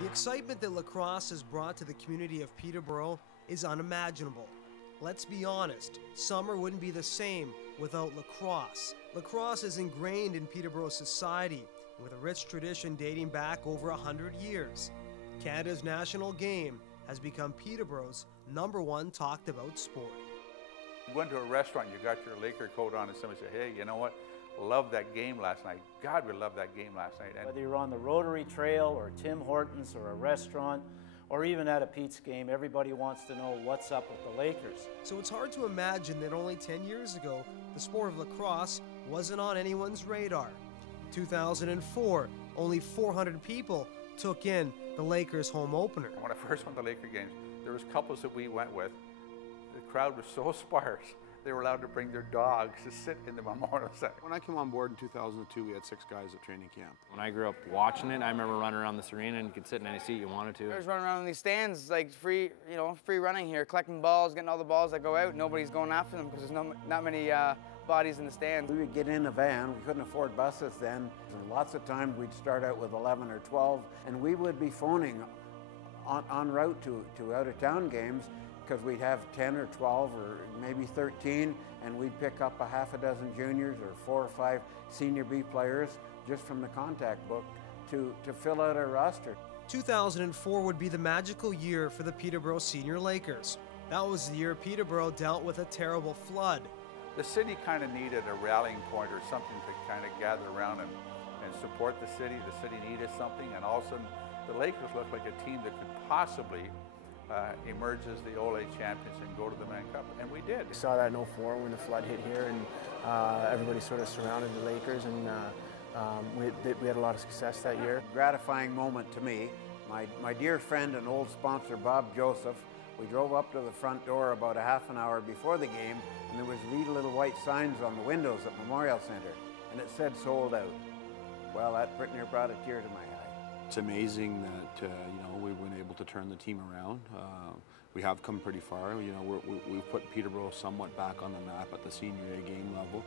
The excitement that lacrosse has brought to the community of Peterborough is unimaginable. Let's be honest, summer wouldn't be the same without lacrosse. Lacrosse is ingrained in Peterborough society with a rich tradition dating back over 100 years. Canada's national game has become Peterborough's #1 talked about sport. You went to a restaurant, you got your Laker coat on, and somebody said, hey, you know what? Love that game last night. God, we loved that game last night. Whether you're on the Rotary Trail or Tim Hortons or a restaurant or even at a Pete's game, everybody wants to know what's up with the Lakers. So it's hard to imagine that only 10 years ago, the sport of lacrosse wasn't on anyone's radar. In 2004, only 400 people took in the Lakers' home opener. When I first went to Laker games, there was couples that we went with. The crowd was so sparse, they were allowed to bring their dogs to sit in the memorial center. When I came on board in 2002, we had 6 guys at training camp. When I grew up watching it, I remember running around this arena and you could sit in any seat you wanted to. I was running around in these stands, like free running here, collecting balls, getting all the balls that go out. Nobody's going after them because there's not many bodies in the stands. We would get in a van. We couldn't afford buses then. And lots of times we'd start out with 11 or 12, and we would be phoning en route to out-of-town games, because we'd have 10 or 12 or maybe 13, and we'd pick up a half a dozen juniors or 4 or 5 senior B players just from the contact book to fill out our roster. 2004 would be the magical year for the Peterborough Senior Lakers. That was the year Peterborough dealt with a terrible flood. The city kind of needed a rallying point or something to kind of gather around and support the city. The city needed something, and all of a sudden the Lakers looked like a team that could possibly emerge as the Ole champions and go to the Mann Cup, and we did. We saw that in 04 when the flood hit here, and everybody sort of surrounded the Lakers, and we had a lot of success that year. Gratifying moment to me. My dear friend and old sponsor, Bob Joseph, we drove up to the front door about a half an hour before the game, and there was these little white signs on the windows at Memorial Center, and it said sold out. Well, that pretty near brought a tear to my eye. It's amazing that we've been able to turn the team around. We have come pretty far. We've put Peterborough somewhat back on the map at the senior A game level.